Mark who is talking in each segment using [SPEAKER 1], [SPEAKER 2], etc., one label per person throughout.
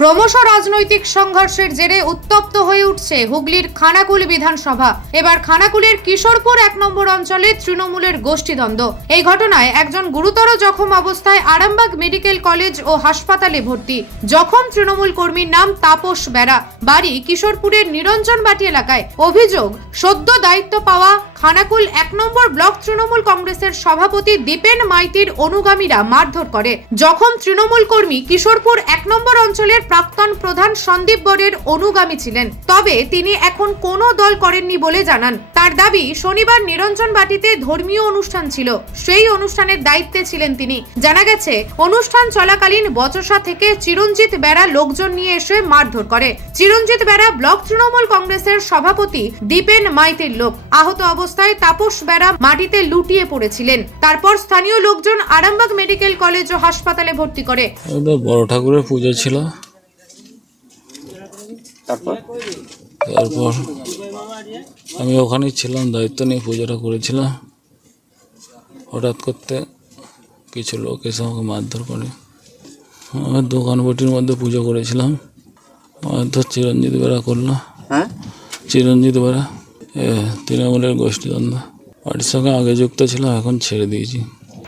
[SPEAKER 1] ক্রমশ রাজনৈতিক সংঘর্ষের জেরে উত্তপ্ত হয়ে উঠছে হুগলির খানাকুল বিধানসভা। এবার খানাকুলের কিশোরপুর এক নম্বর অঞ্চলে তৃণমূলের গোষ্ঠীদ্বন্দ্ব। এই ঘটনায় একজন গুরুতর জখম অবস্থায় আরামবাগ মেডিকেল কলেজ ও হাসপাতালে ভর্তি। জখম তৃণমূল কর্মীর নাম তাপস বেরা। বাড়ি কিশোরপুরের নিরঞ্জন নিরঞ্জনবাটি এলাকায়। অভিযোগ, সদ্য দায়িত্ব পাওয়া খানাকুল এক নম্বর ব্লক তৃণমূল কংগ্রেসের সভাপতি দীপেন মাইতির অনুগামীরা মারধর করে। জখম তৃণমূল কর্মী কিশোরপুর এক নম্বর অঞ্চলের প্রাক্তন প্রধান সন্দীপ বরের অনুগামী ছিলেন। তবে তিনি এখন কোনো দল করেননি বলে জানান। তার দাবি, শনিবার নিরঞ্জন বাটিতে ধর্মীয় অনুষ্ঠান ছিল। সেই অনুষ্ঠানের দায়িত্বে ছিলেন তিনি। জানা গেছে, অনুষ্ঠান চলাকালীন বচসা থেকে চিরঞ্জিত বেড়া লোকজন নিয়ে এসে মারধর করে। চিরঞ্জিত বেড়া ব্লক তৃণমূল কংগ্রেসের সভাপতি দীপেন মাইতের লোক। আহত অবস্থায় তাপস বেড়া মাটিতে লুটিয়ে পড়েছিলেন। তারপর স্থানীয় লোকজন আরামবাগ মেডিকেল কলেজ ও হাসপাতালে ভর্তি করে।
[SPEAKER 2] বড় ঠাকুরের পুজো ছিল।
[SPEAKER 3] তারপর?
[SPEAKER 2] তারপর আমি ওখানেই ছিলাম দায়িত্ব নিয়ে পুজোটা করেছিলাম। হঠাৎ করতে কিছু লোক এসে আমাকে মারধর করে। আমার দোকান বটির মধ্যে পুজো করেছিলাম। মারধর চিরঞ্জিত বেড়া করল।
[SPEAKER 3] হ্যাঁ?
[SPEAKER 2] চিরঞ্জিত বেড়া তৃণমূলের গোষ্ঠীদ্বন্দ্ব। পার্টির সঙ্গে আগে যুক্ত ছিল এখন ছেড়ে দিয়েছি।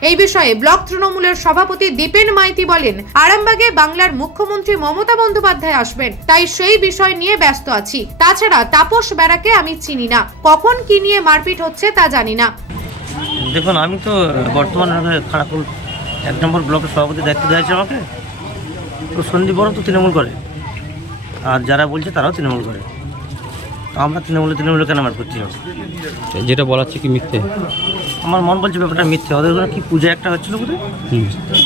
[SPEAKER 1] এই বিষয়ে ব্লক তৃণমূলের সভাপতি দীপেন মাইতি বলেন, আরামবাগে বাংলার মুখ্যমন্ত্রী মমতা বন্দ্যোপাধ্যায় আসবেন, তাই সেই বিষয় নিয়ে ব্যস্ত আছি। তাছাড়া তাপস বেড়াকে আমি চিনি না। কখন কি নিয়ে মারপিট হচ্ছে তা জানি না।
[SPEAKER 4] দেখুন, আমি তো বর্তমান খানাকুল এক নম্বর ব্লকের সভাপতি দায়িত্ব দেওয়া হয়েছে আমাকে। তো সন্দীপ বড় তো তৃণমূল করে। আর যারা বলছে তারাও তৃণমূল করে। আমরা তৃণমূলে তৃণমূলে কেন আমার করতে হবে?
[SPEAKER 5] যেটা বলা হচ্ছে কি মিথ্যে?
[SPEAKER 4] আমার মন বলছে ব্যাপারটা মিথ্যে। ওদের ওখানে কি পূজা একটা হচ্ছিল বোধহয়।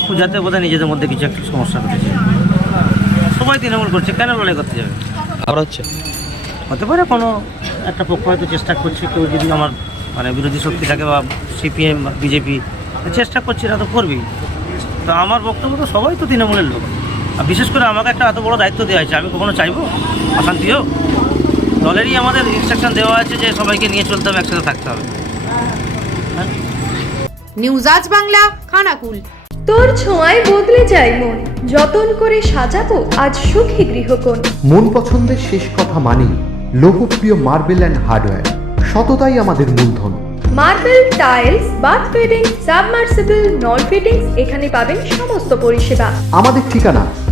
[SPEAKER 4] পূজাতে বোধহয় নিজেদের মধ্যে কিছু একটা সমস্যা ঘটেছে। সবাই তৃণমূল করছে। কেন লড়াই করতে যাবে?
[SPEAKER 5] আবার হচ্ছে?
[SPEAKER 4] হতে পারে কোনো একটা পক্ষ হয়তো চেষ্টা করছে। কেউ যদি আমার মানে বিরোধী শক্তি থাকে বা সিপিএম বা বিজেপি চেষ্টা করছে এরা তো করবেই। তো আমার বক্তব্য তো সবাই তো তৃণমূলের লোক। আর বিশেষ করে আমাকে একটা এত বড় দায়িত্ব দেওয়া হয়েছে। আমি কখনো চাইব? অশান্তি হোক? দলেরই আমাদের ইনস্ট্রাকশন দেওয়া আছে যে সবাইকে নিয়ে চলতে হবে একসাথে থাকতে হবে।
[SPEAKER 1] নিউজ আজ বাংলা খানাকুল।
[SPEAKER 6] তোর ছোঁয়ায় বদলে যায় মন। যতন করে সাজাবো আজ সুখী গৃহকোণ।
[SPEAKER 7] মন পছন্দের শেষ কথা মানি লোকপ্রিয় মার্বেল অ্যান্ড হার্ডওয়্যার। সততাই আমাদের মূলধন।
[SPEAKER 6] Marble tiles bath fitting submersible নল ফিটিংস এখানে পাবেন সমস্ত পরিষেবা।
[SPEAKER 7] আমাদের ঠিকানা